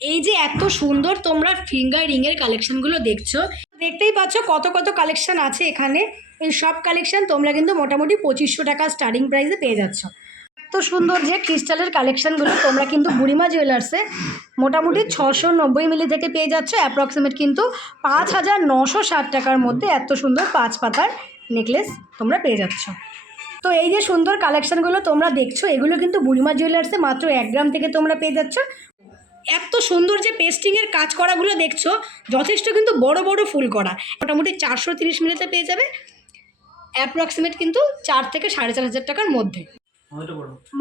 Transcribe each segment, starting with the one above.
এই যে এত সুন্দর তোমরা ফিঙ্গার রিংয়ের কালেকশনগুলো দেখছো, দেখতেই পাচ্ছ কত কত কালেকশন আছে এখানে। এই সব কালেকশন তোমরা কিন্তু মোটামুটি 2500 টাকা স্টার্টিং প্রাইসে পেয়ে যাচ্ছ। এত সুন্দর যে ক্রিস্টালের কালেকশনগুলো তোমরা কিন্তু বুড়িমা জুয়েলার্সে মোটামুটি 690 মিলি থেকে পেয়ে যাচ্ছ। অ্যাপ্রক্সিমেট কিন্তু 5960 টাকার মধ্যে এত সুন্দর 5 পাতার নেকলেস তোমরা পেয়ে যাচ্ছ। তো এই যে সুন্দর কালেকশনগুলো তোমরা দেখছো, এগুলো কিন্তু বুড়িমা জুয়েলার্সে মাত্র 1 গ্রাম থেকে তোমরা পেয়ে যাচ্ছ। এত সুন্দর যে পেস্টিংয়ের কাজ করাগুলো দেখছো, যথেষ্ট কিন্তু বড় বড় ফুল করা, মোটামুটি 430 মিলিতে পেয়ে যাবে। অ্যাপ্রক্সিমেট কিন্তু 4 থেকে 4500 টাকার মধ্যে,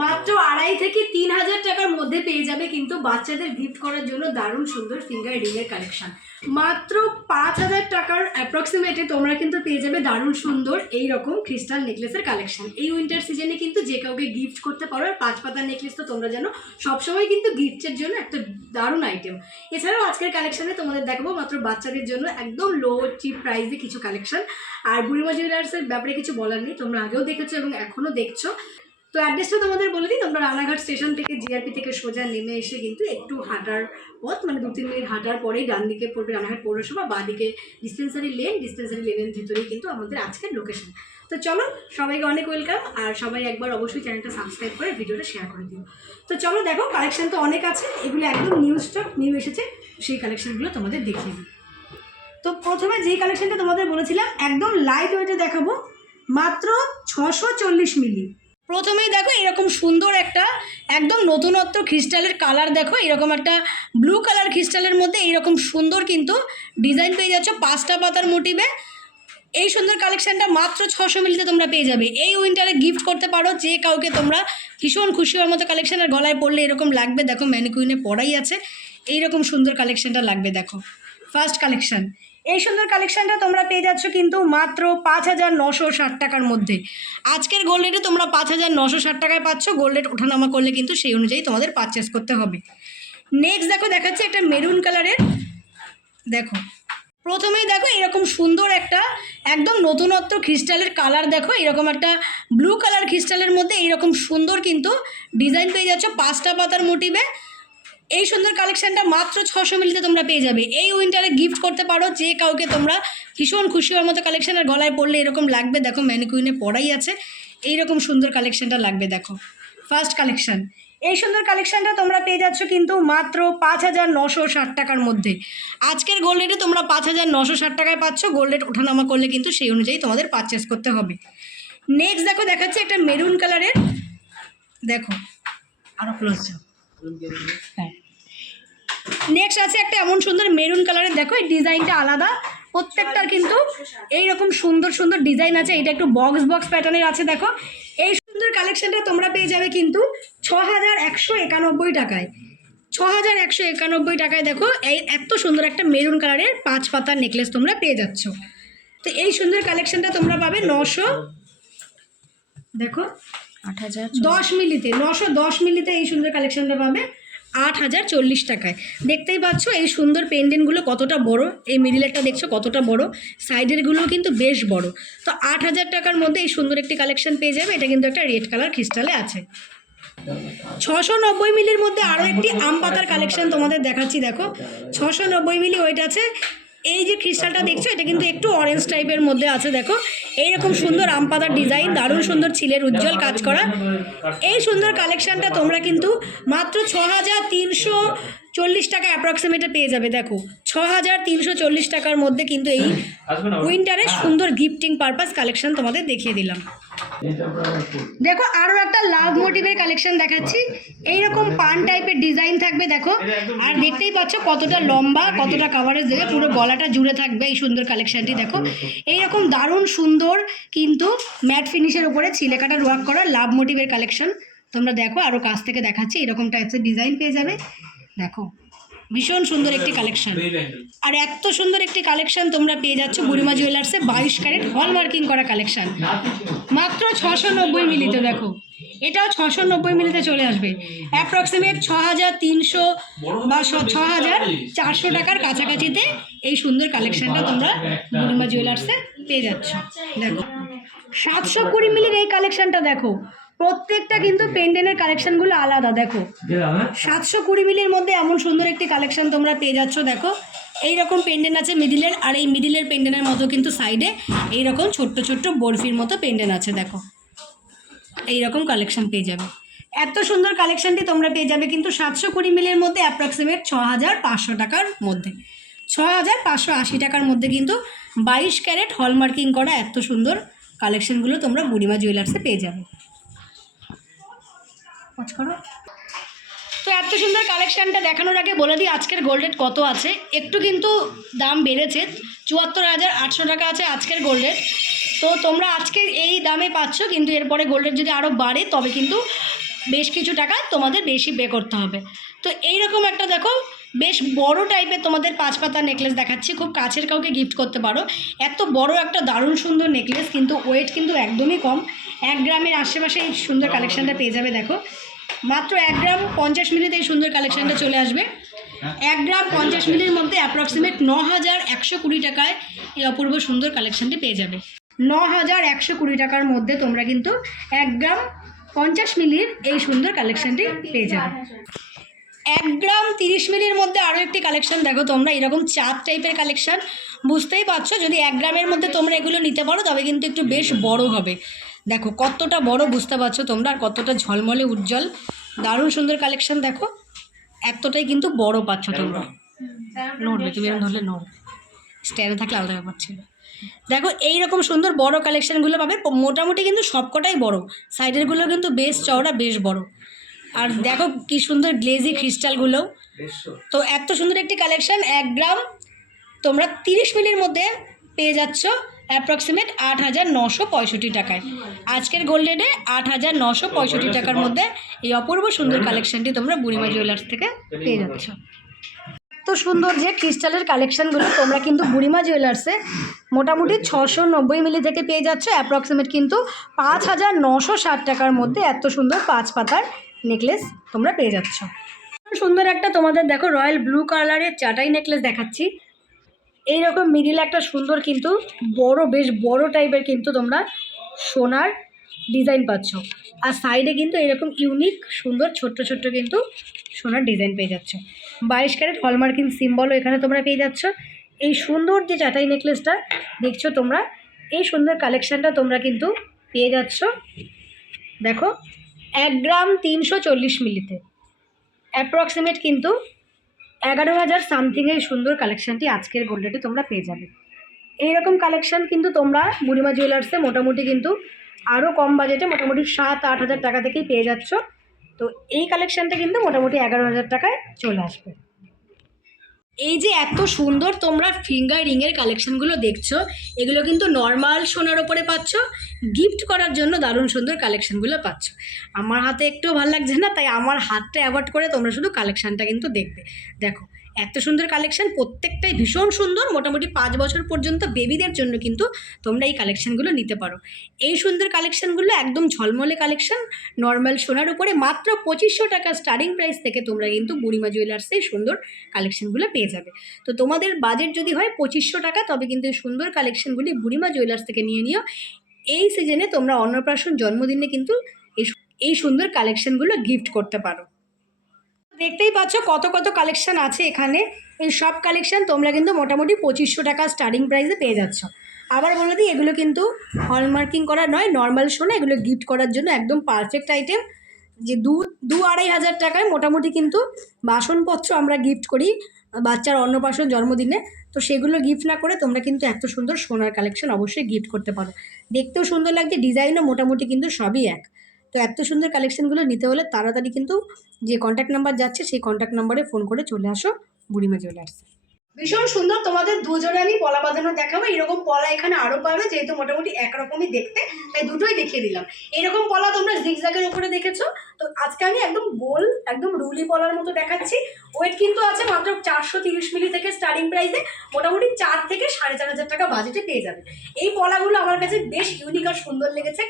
মাত্র 2.5 থেকে 3000 টাকার মধ্যে পেয়ে যাবে কিন্তু বাচ্চাদের গিফট করার জন্য দারুণ সুন্দর ফিঙ্গার রিংয়ের কালেকশন। মাত্র 5000 টাকার অ্যাপ্রক্সিমেটে তোমরা কিন্তু পেয়ে যাবে দারুণ সুন্দর এই রকম ক্রিস্টাল নেকলেসের কালেকশন। এই উইন্টার সিজনে কিন্তু যে কাউকে গিফট করতে পারো। আর 5 পাতার নেকলেস তো তোমরা জানো সবসময় কিন্তু গিফটের জন্য একটা দারুণ আইটেম। এছাড়াও আজকের কালেকশানে তোমাদের দেখাবো মাত্র বাচ্চাদের জন্য একদম লো চিপ প্রাইসে কিছু কালেকশন। আর বুড়িমা জুয়েলার্সের ব্যাপারে কিছু বলার নেই, তোমরা আগেও দেখেছো এবং এখনও দেখছো। তো অ্যাড্রেসটা তোমাদের বলে দিই, তোমরা রানাঘাট স্টেশন থেকে জিআরপি থেকে সোজা নেমে এসে কিন্তু একটু হাঁটার পথ, মানে 2-3 মিনিট হাঁটার পরেই ডান দিকে পড়বে রানাঘাট পৌরসভা, বা দিকে ডিসপেন্সারি লেনের ভিতরেই কিন্তু আমাদের আজকের লোকেশন। তো চলো, সবাইকে অনেক ওয়েলকাম, আর সবাই একবার অবশ্যই চ্যানেলটা সাবস্ক্রাইব করে ভিডিওটা শেয়ার করে দিও। তো চলো দেখো, কালেকশন তো অনেক আছে, এগুলো একদম নিউ স্টক, নিউ এসেছে, সেই কালেকশনগুলো তোমাদের দেখিয়ে দিই। তো প্রথমে যেই কালেকশনটা তোমাদের বলেছিলাম একদম লাইট ওয়েটে দেখাবো, মাত্র 640 মিলি। প্রথমেই দেখো এরকম সুন্দর একটা একদম নতুনত্ব ক্রিস্টালের কালার, দেখো এরকম একটা ব্লু কালার ক্রিস্টালের মধ্যে এইরকম সুন্দর কিন্তু ডিজাইন পেয়ে যাচ্ছ 5টা পাতার মোটিভে। এই সুন্দর কালেকশানটা মাত্র 600 মিলিতে তোমরা পেয়ে যাবে। এই উইন্টারে গিফট করতে পারো যে কাউকে, তোমরা ভীষণ খুশি হওয়ার মতো কালেকশানের গলায় পড়লে এরকম লাগবে, দেখো ম্যানিকুইনে পড়াই আছে, এইরকম সুন্দর কালেকশানটা লাগবে। দেখো ফার্স্ট কালেকশান, এই সুন্দর কালেকশানটা তোমরা পেয়ে যাচ্ছ কিন্তু মাত্র 5960 টাকার মধ্যে। আজকের গোল্ড রেটে তোমরা 5960 টাকায় পাচ্ছ। গোল্ড রেট ওঠানামা করলে কিন্তু সেই অনুযায়ী তোমাদের পারচেস করতে হবে। নেক্সট দেখো দেখাচ্ছে একটা মেরুন কালারের, দেখো প্রথমেই দেখো এরকম সুন্দর একটা একদম নতুনত্ব ক্রিস্টালের কালার, দেখো এরকম একটা ব্লু কালার ক্রিস্টালের মধ্যে এইরকম সুন্দর কিন্তু ডিজাইন পেয়ে যাচ্ছ 5টা পাতার মোটিভে। এই সুন্দর কালেকশানটা মাত্র 600 মিলিতে তোমরা পেয়ে যাবে। এই উইন্টারে গিফট করতে পারো যে কাউকে, তোমরা ভীষণ খুশি হওয়ার মতো কালেকশানের গলায় পড়লে এরকম লাগবে, দেখো ম্যানিকুইনে পড়াই আছে, এইরকম সুন্দর কালেকশানটা লাগবে। দেখো ফার্স্ট কালেকশান, এই সুন্দর কালেকশানটা তোমরা পেয়ে যাচ্ছ কিন্তু মাত্র 5960 টাকার মধ্যে। আজকের গোল্ড রেটে তোমরা 5960 টাকায় পাচ্ছ। গোল্ড রেট ওঠানামা করলে কিন্তু সেই অনুযায়ী তোমাদের পারচেস করতে হবে। নেক্সট দেখো দেখাচ্ছে একটা মেরুন কালারের, দেখো আরও ক্লোজ যাও, হ্যাঁ নেক্সট আছে একটা এমন সুন্দর মেরুন কালারের, দেখো এই ডিজাইনটা আলাদা, প্রত্যেকটার কিন্তু এইরকম সুন্দর সুন্দর ডিজাইন আছে। এটা একটু বক্স বক্স প্যাটার্নের আছে। দেখো এই সুন্দর কালেকশানটা তোমরা পেয়ে যাবে কিন্তু 6191 টাকায়। 6191 টাকায় দেখো এই এত সুন্দর একটা মেরুন কালারের 5 পাতার নেকলেস তোমরা পেয়ে যাচ্ছ। তো এই সুন্দর কালেকশানটা তোমরা পাবে 900, দেখো 8010 মিলিতে, 910 মিলিতে এই সুন্দর কালেকশানটা পাবে 8040 টাকায়। দেখতেই পাচ্ছ এই সুন্দর পেন্ডেন্টগুলো কতটা বড়, এই মিডিলেরটা দেখছো কতটা বড়, সাইডেরগুলোও কিন্তু বেশ বড়। তো 8000 টাকার মধ্যে এই সুন্দর একটি কালেকশন পেয়ে যাবে। এটা কিন্তু একটা রেড কালার ক্রিস্টালে আছে। 690 মিলির মধ্যে আরও একটি আম পাতার কালেকশন তোমাদের দেখাচ্ছি। দেখো 690 মিলি ওয়েট আছে। এই যে ক্রিস্টালটা দেখছো এটা কিন্তু একটু অরেঞ্জ টাইপের মধ্যে আছে। দেখো এইরকম সুন্দর আম পাতার ডিজাইন, দারুণ সুন্দর ছিলের উজ্জ্বল কাজ করা। এই সুন্দর কালেকশানটা তোমরা কিন্তু মাত্র 6340 টাকা অ্যাপ্রক্সিমেটে পেয়ে যাবে। দেখো 6340 টাকার মধ্যে কিন্তু এই উইন্টারে সুন্দর গিফটিং পারপাস কালেকশন তোমাদের দেখিয়ে দিলাম। দেখো আরও একটা লাভ মোটিভের কালেকশন দেখাচ্ছি। এইরকম পান টাইপের ডিজাইন থাকবে, দেখো আর দেখতেই পাচ্ছ কতটা লম্বা, কতটা কাভারেজ দেবে, পুরো গলাটা জুড়ে থাকবে এই সুন্দর কালেকশনটি। দেখো এইরকম দারুণ সুন্দর কিন্তু ম্যাট ফিনিশের উপরে ছিলে কাটার ওয়ার্ক করা লাভ মোটিভের কালেকশন তোমরা দেখো। আরও কাছ থেকে দেখাচ্ছি, এরকম টাইপসের ডিজাইন পেয়ে যাবে। দেখো ভীষণ সুন্দর একটি কালেকশন, আর এত সুন্দর একটি কালেকশন তোমরা পেয়ে যাচ্ছ বুড়িমা জুয়েলার্সে 22 ক্যারেট হলমার্কিং করা কালেকশন মাত্র 690 মিলিতে। দেখো এটাও 690 মিলিতে চলে আসবে। অ্যাপ্রক্সিমেট 6300 বা 6400 টাকার কাছাকাছিতে এই সুন্দর কালেকশনটা তোমরা বুড়িমা জুয়েলার্সে পেয়ে যাচ্ছ। দেখো 720 মিলির এই কালেকশনটা দেখো প্রত্যেকটা কিন্তু পেন্ডেন্টের কালেকশনগুলো আলাদা। দেখো 720 মিলির মধ্যে এমন সুন্দর একটি কালেকশন তোমরা পেয়ে যাচ্ছ। দেখো এইরকম পেন্ডেন্ট আছে মিডিলের, আর এই মিডিলের পেন্ডেন্টের মতো কিন্তু সাইডে এইরকম ছোট্ট ছোট্ট বরফির মতো পেন্ডেন্ট আছে। দেখো এইরকম কালেকশন পেয়ে যাবে। এত সুন্দর কালেকশনটি তোমরা পেয়ে যাবে কিন্তু 720 মিলির মধ্যে অ্যাপ্রক্সিমেট 6500 টাকার মধ্যে, 6580 টাকার মধ্যে কিন্তু 22 ক্যারেট হলমার্কিং করা এত সুন্দর কালেকশনগুলো তোমরা বুড়িমা জুয়েলার্সে পেয়ে যাবে। তো এত সুন্দর কালেকশানটা দেখানোর আগে বলে দিই আজকের গোল্ড রেট কত আছে। একটু কিন্তু দাম বেড়েছে, 74,800 টাকা আছে আজকের গোল্ড রেট। তো তোমরা আজকের এই দামে পাচ্ছ, কিন্তু এরপরে গোল্ড রেট যদি আরও বাড়ে তবে কিন্তু বেশ কিছু টাকা তোমাদের বেশি পে করতে হবে। তো এইরকম একটা দেখো বেশ বড় টাইপের তোমাদের 5 পাতা নেকলেস দেখাচ্ছি, খুব কাছের কাউকে গিফট করতে পারো। এত বড় একটা দারুণ সুন্দর নেকলেস, কিন্তু ওয়েট কিন্তু একদমই কম, 1 গ্রামের আশেপাশে এই সুন্দর কালেকশানটা পেয়ে যাবে। দেখো মাত্র 1 গ্রাম 50 মিলিতে এই সুন্দর কালেকশানটা চলে আসবে। 1 গ্রাম 50 মিলির মধ্যে অ্যাপ্রক্সিমেট 9120 টাকায় এই অপূর্ব সুন্দর কালেকশানটি পেয়ে যাবে। 9120 টাকার মধ্যে তোমরা কিন্তু 1 গ্রাম 50 মিলির এই সুন্দর কালেকশানটি পেয়ে যাবে। 1 গ্রাম 30 মিলির মধ্যে আরও একটি কালেকশান দেখো তোমরা, এরকম চাঁদ টাইপের কালেকশান। বুঝতেই পারছো যদি 1 গ্রামের মধ্যে তোমরা এগুলো নিতে পারো তবে কিন্তু একটু বেশ বড় হবে। দেখো কতটা বড় বুঝতে পারছো তোমরা, আর কতটা ঝলমলে উজ্জ্বল দারুণ সুন্দর কালেকশান। দেখো এতটাই কিন্তু বড় পাচ্ছ তোমরা, নড়বে তুমি এরকম ধরলে নড়বে, স্ট্যান্ডে থাকলে আলাদা ব্যাপার ছিল। দেখো এইরকম সুন্দর বড় কালেকশানগুলো পাবে, মোটামুটি কিন্তু সবকটাই বড়, সাইডেরগুলো কিন্তু বেশ চওড়া বেশ বড়। আর দেখো কি সুন্দর গ্লেজি ক্রিস্টালগুলো। তো এত সুন্দর একটি কালেকশান 1 গ্রাম তোমরা 30 মিলির মধ্যে পেয়ে যাচ্ছ অ্যাপ্রক্সিমেট 8965 টাকায়। আজকের গোল্ড রেটে 8965 টাকার মধ্যে এই অপূর্ব সুন্দর কালেকশানটি তোমরা বুড়িমা জুয়েলার্স থেকে পেয়ে যাচ্ছ। তো সুন্দর যে ক্রিস্টালের কালেকশানগুলো তোমরা কিন্তু বুড়িমা জুয়েলার্সে মোটামুটি 690 মিলি থেকে পেয়ে যাচ্ছ অ্যাপ্রক্সিমেট কিন্তু 5960 টাকার মধ্যে এত সুন্দর 5 পাতার নেকলেস তোমরা পেয়ে যাচ্ছ। সুন্দর একটা তোমাদের দেখো রয়্যাল ব্লু কালারের চাটাই নেকলেস দেখাচ্ছি। এইরকম মিডিলে একটা সুন্দর কিন্তু বড় বেশ বড় টাইপের কিন্তু তোমরা সোনার ডিজাইন পাচ্ছ, আর সাইডে কিন্তু এরকম ইউনিক সুন্দর ছোট্ট ছোট্ট কিন্তু সোনার ডিজাইন পেয়ে যাচ্ছ। 22 ক্যারেট হলমার্কিং সিম্বলও এখানে তোমরা পেয়ে যাচ্ছ। এই সুন্দর যে চাটাই নেকলেসটা দেখছো তোমরা, এই সুন্দর কালেকশানটা তোমরা কিন্তু পেয়ে যাচ্ছ। দেখো 1 গ্রাম 340 মিলিতে অ্যাপ্রক্সিমেট কিন্তু 11,000 সামথিং এই সুন্দর কালেকশানটি আজকের গোল্ড রেটে তোমরা পেয়ে যাবে। এইরকম কালেকশান কিন্তু তোমরা বুড়িমা জুয়েলার্সে মোটামুটি কিন্তু আরও কম বাজেটে মোটামুটি 7-8 হাজার টাকা থেকেই পেয়ে যাচ্ছ। তো এই কালেকশানটা কিন্তু মোটামুটি 11,000 টাকায় চলে আসবে। এই যে এত সুন্দর তোমরা ফিঙ্গার রিংয়ের কালেকশানগুলো দেখছো, এগুলো কিন্তু নর্মাল সোনার ওপরে পাচ্ছ, গিফট করার জন্য দারুণ সুন্দর কালেকশানগুলো পাচ্ছ। আমার হাতে একটু ভালো লাগছে না, তাই আমার হাতটা অ্যাভয়েড করে তোমরা শুধু কালেকশানটা কিন্তু দেখবে। দেখো এত সুন্দর কালেকশান, প্রত্যেকটাই ভীষণ সুন্দর, মোটামুটি 5 বছর পর্যন্ত বেবিদের জন্য কিন্তু তোমরা এই কালেকশানগুলো নিতে পারো। এই সুন্দর কালেকশানগুলো একদম ঝলমলে কালেকশান, নর্মাল সোনার উপরে মাত্র 2500 টাকা স্টার্টিং প্রাইস থেকে তোমরা কিন্তু বুড়িমা জুয়েলার্সে সুন্দর কালেকশানগুলো পেয়ে যাবে। তো তোমাদের বাজেট যদি হয় 2500 টাকা তবে কিন্তু এই সুন্দর কালেকশানগুলি বুড়িমা জুয়েলার্স থেকে নিয়ে নিও। এই সিজনে তোমরা অন্নপ্রাশন জন্মদিনে কিন্তু এই সুন্দর কালেকশানগুলো গিফট করতে পারো। দেখতেই পাচ্ছ কত কত কালেকশান আছে এখানে। এই সব কালেকশান তোমরা কিন্তু মোটামুটি 2500 টাকা স্টার্টিং প্রাইসে পেয়ে যাচ্ছ। আবার বলে দিই এগুলো কিন্তু হলমার্কিং করা নয়, নর্মাল সোনা, এগুলো গিফট করার জন্য একদম পারফেক্ট আইটেম। যে 2-2.5 হাজার টাকায় মোটামুটি কিন্তু বাসনপত্র আমরা গিফট করি বাচ্চার অন্নপ্রাশন জন্মদিনে। তো সেগুলো গিফট না করে তোমরা কিন্তু এত সুন্দর সোনার কালেকশান অবশ্যই গিফট করতে পারো। দেখতেও সুন্দর লাগছে, ডিজাইনও মোটামুটি কিন্তু সবই এক। তো এত সুন্দর কালেকশানগুলো নিতে হলে তাড়াতাড়ি কিন্তু যে কন্ট্যাক্ট নাম্বার যাচ্ছে সেই কন্ট্যাক্ট নাম্বারে ফোন করে চলে আসো বুড়িমা জুয়েলার্স। ভীষণ সুন্দর তোমাদের দুজনে আমি পলা বাঁধানো দেখাবো। এরকম পলা এখানে আরও পাবে, যেহেতু মোটামুটি একরকমই দেখতে তাই দুটোই দেখিয়ে দিলাম। এরকম পলা তোমরা জিগজ্যাগের উপরে দেখেছো, তো আজকে আমি একদম গোল একদম রুলি পলার মতো দেখাচ্ছি। ওয়েট কিন্তু আছে মাত্র 430 মিলি থেকে স্টার্টিং প্রাইসে মোটামুটি 4 থেকে 4,500 টাকা বাজেটে পেয়ে যাবে। এই পলাগুলো আমার কাছে বেশ ইউনিক আর সুন্দর লেগেছে,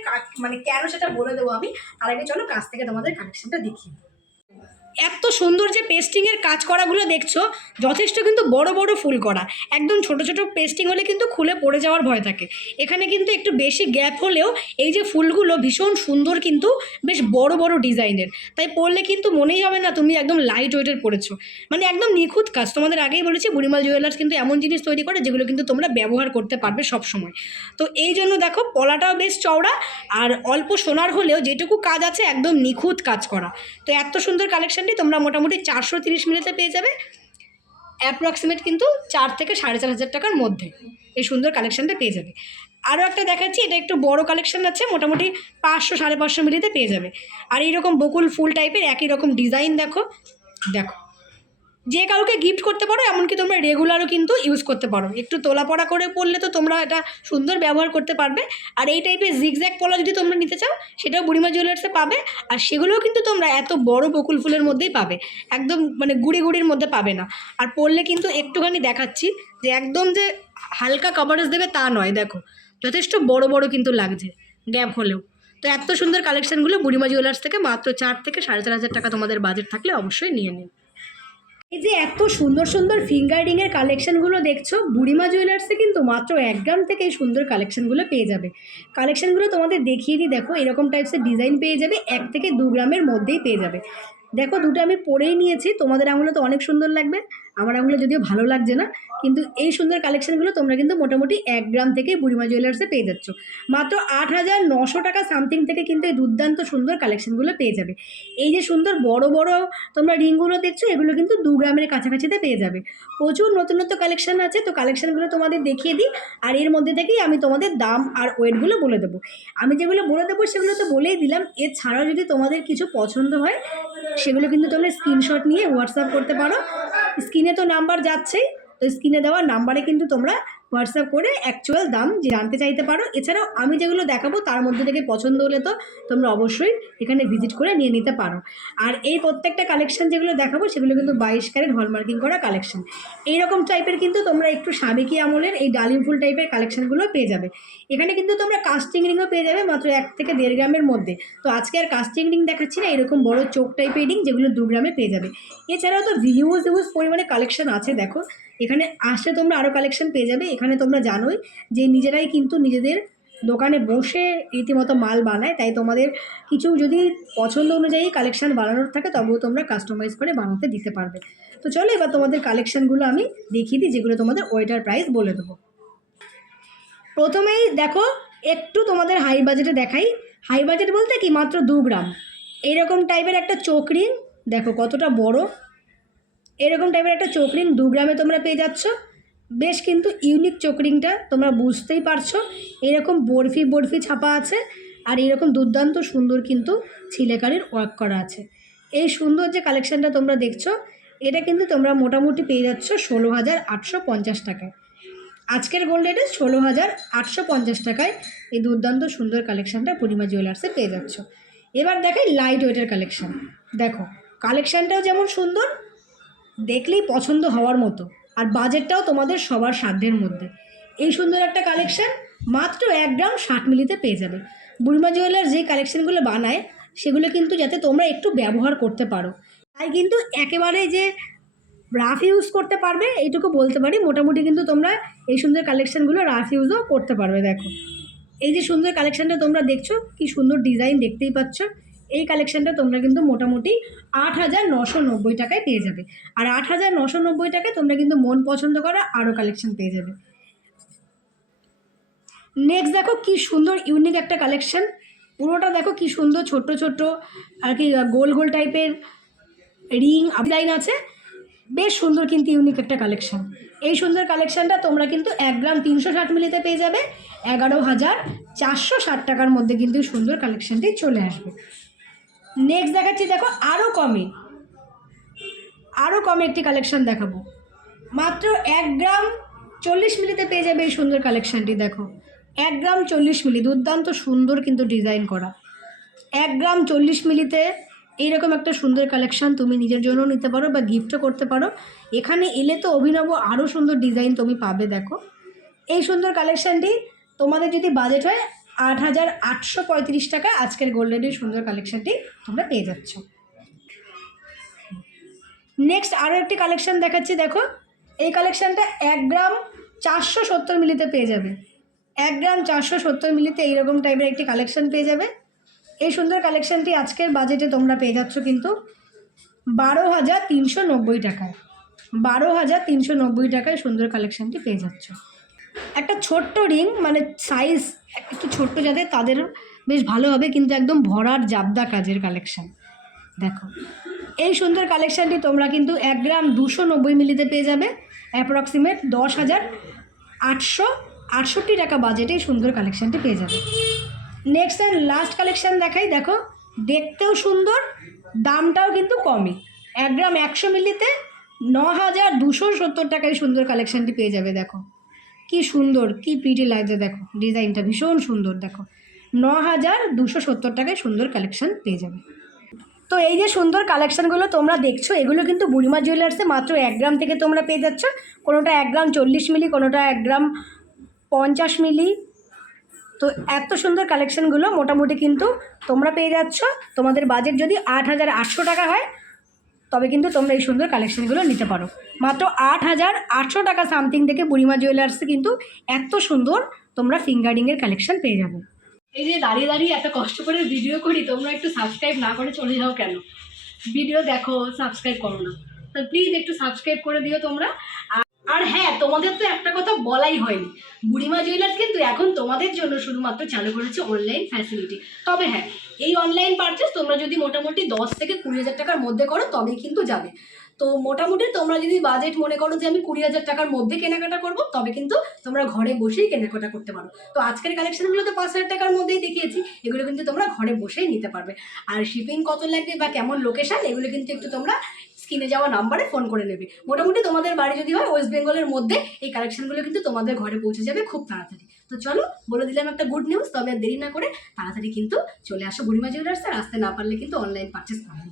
মানে কেন সেটা বলে দেবো আমি। তার আগে চলো কাছ থেকে তোমাদের কালেকশনটা দেখিয়ে। এত সুন্দর যে পেস্টিংয়ের কাজ করাগুলো দেখছো, যথেষ্ট কিন্তু বড় বড় ফুল করা। একদম ছোট ছোট পেস্টিং হলে কিন্তু খুলে পড়ে যাওয়ার ভয় থাকে। এখানে কিন্তু একটু বেশি গ্যাপ হলেও এই যে ফুলগুলো ভীষণ সুন্দর, কিন্তু বেশ বড় বড় ডিজাইনের, তাই পরলে কিন্তু মনেই হবে না তুমি একদম লাইট ওয়েটের পরেছো। মানে একদম নিখুঁত কাজ। তোমাদের আগেই বলেছি বুড়িমাল জুয়েলার্স কিন্তু এমন জিনিস তৈরি করে যেগুলো কিন্তু তোমরা ব্যবহার করতে পারবে সব সময়। তো এই জন্য দেখো পলাটাও বেশ চওড়া, আর অল্প সোনার হলেও যেটুকু কাজ আছে একদম নিখুঁত কাজ করা। তো এত সুন্দর কালেকশনটি তোমরা মোটামুটি 430 মিলিতে পেয়ে যাবে, অ্যাপ্রক্সিমেট কিন্তু 4 থেকে 4,500 টাকার মধ্যে এই সুন্দর কালেকশনটা পেয়ে যাবে। আরও একটা দেখাচ্ছি, এটা একটু বড় কালেকশন আছে, মোটামুটি 500-550 মিলিতে পেয়ে যাবে। আর এইরকম বকুল ফুল টাইপের একই রকম ডিজাইন দেখো, দেখো যে কাউকে গিফট করতে পারো, এমনকি তোমরা রেগুলারও কিন্তু ইউজ করতে পারো। একটু তোলা পড়া করে পরলে তো তোমরা এটা সুন্দর ব্যবহার করতে পারবে। আর এই টাইপের জিগজ্যাগ পলা যদি তোমরা নিতে চাও, সেটাও বুড়িমা জুয়েলার্সে পাবে। আর সেগুলোও কিন্তু তোমরা এত বড় বকুল ফুলের মধ্যেই পাবে, একদম মানে গুড়ির মধ্যে পাবে না। আর পরলে কিন্তু একটুখানি দেখাচ্ছি যে একদম যে হালকা কভারেজ দেবে তা নয়, দেখো যথেষ্ট বড় বড় কিন্তু লাগছে গ্যাপ হলেও। তো এত সুন্দর কালেকশানগুলো বুড়িমা জুয়েলার্স থেকে মাত্র 4 থেকে 4,500 টাকা তোমাদের বাজেট থাকলে অবশ্যই নিয়ে নিন। এই যে এত সুন্দর সুন্দর ফিঙ্গার রিংয়ের কালেকশনগুলো দেখছো, বুড়িমা জুয়েলার্সে কিন্তু মাত্র 1 গ্রাম থেকে এই সুন্দর কালেকশনগুলো পেয়ে যাবে। কালেকশনগুলো তোমাদের দেখিয়ে দিই, দেখো এরকম টাইপসের ডিজাইন পেয়ে যাবে, 1 থেকে 2 গ্রামের মধ্যেই পেয়ে যাবে। দেখো দুটো আমি পরেই নিয়েছি, তোমাদের আঙুলে তো অনেক সুন্দর লাগবে, আমার আঙুলে যদিও ভালো লাগছে না, কিন্তু এই সুন্দর কালেকশনগুলো তোমরা কিন্তু মোটামুটি 1 গ্রাম থেকে বুড়িমা জুয়েলার্সে পেয়ে যাচ্ছ। মাত্র 8,900 টাকা সামথিং থেকে কিন্তু এই দুর্দান্ত সুন্দর কালেকশনগুলো পেয়ে যাবে। এই যে সুন্দর বড় বড় তোমরা রিংগুলো দেখছো, এগুলো কিন্তু 2 গ্রামের কাছাকাছিতে পেয়ে যাবে। প্রচুর নতুন নতুন কালেকশন আছে, তো কালেকশনগুলো তোমাদের দেখিয়ে দিই। আর এর মধ্যে থেকেই আমি তোমাদের দাম আর ওয়েটগুলো বলে দেবো। আমি যেগুলো বলে দেবো সেগুলো তো বলেই দিলাম, এছাড়াও যদি তোমাদের কিছু পছন্দ হয় সেগুলো কিন্তু তোমরা স্ক্রিনশট নিয়ে হোয়াটসঅ্যাপ করতে পারো। স্ক্রিনে তো নাম্বার যাচ্ছেই, তো স্ক্রিনে দেওয়া নাম্বারে কিন্তু তোমরা হোয়াটসঅ্যাপ করে অ্যাকচুয়াল দাম জানতে চাইতে পারো। এছাড়াও আমি যেগুলো দেখাবো তার মধ্যে থেকে পছন্দ হলে তো তোমরা অবশ্যই এখানে ভিজিট করে নিয়ে নিতে পারো। আর এই প্রত্যেকটা কালেকশন যেগুলো দেখাবো সেগুলো কিন্তু 22 ক্যারেট হলমার্কিং করা কালেকশন। এইরকম টাইপের কিন্তু তোমরা একটু সাবেকি আমলের এই ডালিম ফুল টাইপের কালেকশনগুলো পেয়ে যাবে। এখানে কিন্তু তোমরা কাস্টিং রিংও পেয়ে যাবে মাত্র 1 থেকে 1.5 গ্রামের মধ্যে। তো আজকে আর কাস্টিং রিং দেখাচ্ছি না, এরকম বড় চোখ টাইপের রিং যেগুলো 2 গ্রামে পেয়ে যাবে। এছাড়াও তো হিউজ পরিমাণে কালেকশন আছে, দেখো এখানে আসলে তোমরা আরও কালেকশন পেয়ে যাবে। এখানে তোমরা জানোই যে নিজেরাই কিন্তু নিজেদের দোকানে বসে রীতিমতো মাল বানায়, তাই তোমাদের কিছু যদি পছন্দ অনুযায়ী কালেকশন বানানোর থাকে তবেও তোমরা কাস্টমাইজ করে বানাতে দিতে পারবে। তো চলো এবার তোমাদের কালেকশনগুলো আমি দেখিয়ে দিই, যেগুলো তোমাদের ওয়েটার প্রাইস বলে দেবো। প্রথমেই দেখো একটু তোমাদের হাই বাজেটে দেখাই। হাই বাজেট বলতে কি মাত্র 2 গ্রাম এইরকম টাইপের একটা চোখ রিং, দেখো কতটা বড়। এরকম টাইপের একটা চোখ রিং 2 গ্রামে তোমরা পেয়ে যাচ্ছ। বেশ কিন্তু ইউনিক চোখ রিংটা, তোমরা বুঝতেই পারছো। এরকম বরফি ছাপা আছে, আর এরকম দুর্দান্ত সুন্দর কিন্তু ছিলেকারির ওয়ার্ক করা আছে। এই সুন্দর যে কালেকশানটা তোমরা দেখছো, এটা কিন্তু তোমরা মোটামুটি পেয়ে যাচ্ছ 16,850 টাকায়। আজকের গোল্ড রেটে 16,850 টাকায় এই দুর্দান্ত সুন্দর কালেকশানটা পূর্ণিমা জুয়েলার্সে পেয়ে যাচ্ছ। এবার দেখাই লাইট ওয়েটের কালেকশান। দেখো কালেকশানটাও যেমন সুন্দর, দেখলেই পছন্দ হওয়ার মতো, আর বাজেটটাও তোমাদের সবার সাধ্যের মধ্যে। এই সুন্দর একটা কালেকশান মাত্র 1 গ্রাম 60 মিলিতে পেয়ে যাবে। বুড়িমা জুয়েলার্স যে কালেকশানগুলো বানায় সেগুলো কিন্তু যাতে তোমরা একটু ব্যবহার করতে পারো, তাই কিন্তু একেবারে যে রাফ ইউজ করতে পারবে এইটুকু বলতে পারি। মোটামুটি কিন্তু তোমরা এই সুন্দর কালেকশানগুলো রাফ ইউজও করতে পারবে। দেখো এই যে সুন্দর কালেকশানটা তোমরা দেখছো, কি সুন্দর ডিজাইন দেখতেই পাচ্ছ। এই কালেকশানটা তোমরা কিন্তু মোটামুটি 8,990 টাকায় পেয়ে যাবে। আর 8,990 টাকায় তোমরা কিন্তু মন পছন্দ করা আরও কালেকশান পেয়ে যাবে। নেক্সট দেখো কি সুন্দর ইউনিক একটা কালেকশান, পুরোটা দেখো কি সুন্দর ছোট্ট ছোট্ট আর কি গোল গোল টাইপের রিং ডিজাইন আছে, বেশ সুন্দর কিন্তু ইউনিক একটা কালেকশান। এই সুন্দর কালেকশানটা তোমরা কিন্তু 1 গ্রাম 360 মিলিতে পেয়ে যাবে 11,460 টাকার মধ্যে কিন্তু সুন্দর কালেকশানটি চলে আসবে। নেক্সট দেখাচ্ছি, দেখো আরও কমে একটি কালেকশান দেখাবো। মাত্র 1 গ্রাম 40 মিলিতে পেয়ে যাবে এই সুন্দর কালেকশানটি। দেখো 1 গ্রাম 40 মিলি, দুর্দান্ত সুন্দর কিন্তু ডিজাইন করা। 1 গ্রাম 40 মিলিতে এইরকম একটা সুন্দর কালেকশান তুমি নিজের জন্য নিতে পারো বা গিফটও করতে পারো। এখানে এলে তো অভিনব আরও সুন্দর ডিজাইন তুমি পাবে। দেখো এই সুন্দর কালেকশানটি তোমাদের যদি বাজেট হয় 8,835 টাকা, আজকের গোল্ড রেটের সুন্দর কালেকশানটি তোমরা পেয়ে যাচ্ছ। নেক্সট আরও একটি কালেকশান দেখাচ্ছি, দেখো এই কালেকশানটা 1 গ্রাম 470 মিলিতে পেয়ে যাবে। 1 গ্রাম 470 মিলিতে এইরকম টাইপের একটি কালেকশান পেয়ে যাবে। এই সুন্দর কালেকশানটি আজকের বাজেটে তোমরা পেয়ে যাচ্ছ কিন্তু 12,390 টাকায়। 12,390 টাকায় সুন্দর কালেকশানটি পেয়ে যাচ্ছ। একটা ছোট্ট রিং, মানে সাইজ একটু ছোট্ট যাদের তাদের বেশ ভালো হবে, কিন্তু একদম ভরাট জাবদা কাজের কালেকশান। দেখো এই সুন্দর কালেকশানটি তোমরা কিন্তু 1 গ্রাম 290 মিলিতে পেয়ে যাবে। অ্যাপ্রক্সিমেট 10,868 টাকা বাজেটে এই সুন্দর কালেকশানটি পেয়ে যাবে। নেক্সট অ্যান্ড লাস্ট কালেকশান দেখাই, দেখো দেখতেও সুন্দর, দামটাও কিন্তু কমই। 1 গ্রাম 100 মিলিতে 9,270 টাকায় সুন্দর কালেকশানটি পেয়ে যাবে। দেখো কি সুন্দর, কি প্রিটি লাগছে, দেখো ডিজাইনটা ভীষণ সুন্দর। দেখো 9,270 টাকায় সুন্দর কালেকশান পেয়ে যাবে। তো এই যে সুন্দর কালেকশানগুলো তোমরা দেখছো, এগুলো কিন্তু বুড়িমা জুয়েলার্সে মাত্র 1 গ্রাম থেকে তোমরা পেয়ে যাচ্ছ। কোনোটা 1 গ্রাম 40 মিলি, কোনোটা 1 গ্রাম 50 মিলি। তো এত সুন্দর কালেকশানগুলো মোটামুটি কিন্তু তোমরা পেয়ে যাচ্ছ। তোমাদের বাজেট যদি 8,800 টাকা হয় তবে কিন্তু তোমরা এই সুন্দর কালেকশানগুলো নিতে পারো। মাত্র 8,800 টাকা সামথিং থেকে বুড়িমা জুয়েলার্সে কিন্তু এত সুন্দর তোমরা ফিঙ্গারিংয়ের কালেকশান পেয়ে যাবে। এই যে দাঁড়িয়ে দাঁড়িয়ে এত কষ্ট করে ভিডিও করি, তোমরা একটু সাবস্ক্রাইব না করে চলে যাও কেন? ভিডিও দেখো, সাবস্ক্রাইব করো না, তো প্লিজ একটু সাবস্ক্রাইব করে দিও তোমরা। আর হ্যাঁ, তোমাদের তো একটা কথা বলাই হয়নি, বুড়িমা জুয়েলার্স কিন্তু এখন তোমাদের জন্য শুধুমাত্র চালু করেছে অনলাইন ফ্যাসিলিটি। তবে হ্যাঁ, এই অনলাইন পারচেস তোমরা যদি মোটামুটি 10 থেকে 20,000 টাকার মধ্যে করো তবেই কিন্তু যাবে। তো মোটামুটি তোমরা যদি বাজেট মনে করো যে আমি 20,000 টাকার মধ্যে কেনাকাটা করবো, তবে কিন্তু তোমরা ঘরে বসেই কেনাকাটা করতে পারো। তো আজকের কালেকশনগুলো তো 5,000 টাকার মধ্যেই দেখিয়েছি, এগুলো কিন্তু তোমরা ঘরে বসেই নিতে পারবে। আর শিপিং কত লাগবে বা কেমন লোকেশান, এগুলো কিন্তু একটু তোমরা স্ক্রিনে যাওয়া নাম্বারে ফোন করে নেবে। মোটামুটি তোমাদের বাড়ি যদি হয় ওয়েস্ট বেঙ্গলের মধ্যে, এই কালেকশনগুলো কিন্তু তোমাদের ঘরে পৌঁছে যাবে খুব তাড়াতাড়ি। তো চলো, বলে দিলাম একটা গুড নিউজ, তবে আর দেরি না করে তাড়াতাড়ি কিন্তু চলে আসো বুড়িমা জুয়েলার্সে। আসতে না পারলে কিন্তু অনলাইন পারচেস করো।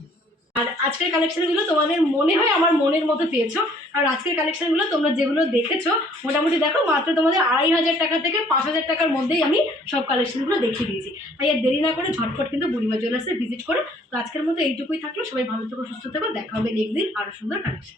আর আজকের কালেকশনগুলো তোমাদের মনে হয় আমার মনের মতো পেয়েছো। আর আজকের কালেকশনগুলো তোমরা যেগুলো দেখেছো মোটামুটি দেখো মাত্র তোমাদের 2,500 টাকা থেকে 5,000 টাকার মধ্যেই আমি সব কালেকশনগুলো দেখিয়ে দিয়েছি। তাই আর দেরি না করে ঝটফট কিন্তু বুড়িমা জুয়েলার্সে ভিজিট করো। তো আজকের মতো এইটুকুই থাকলো, সবাই ভালো থেকো, সুস্থ থেকো, দেখা হবে নেক্সট দিন আরও সুন্দর কালেকশন।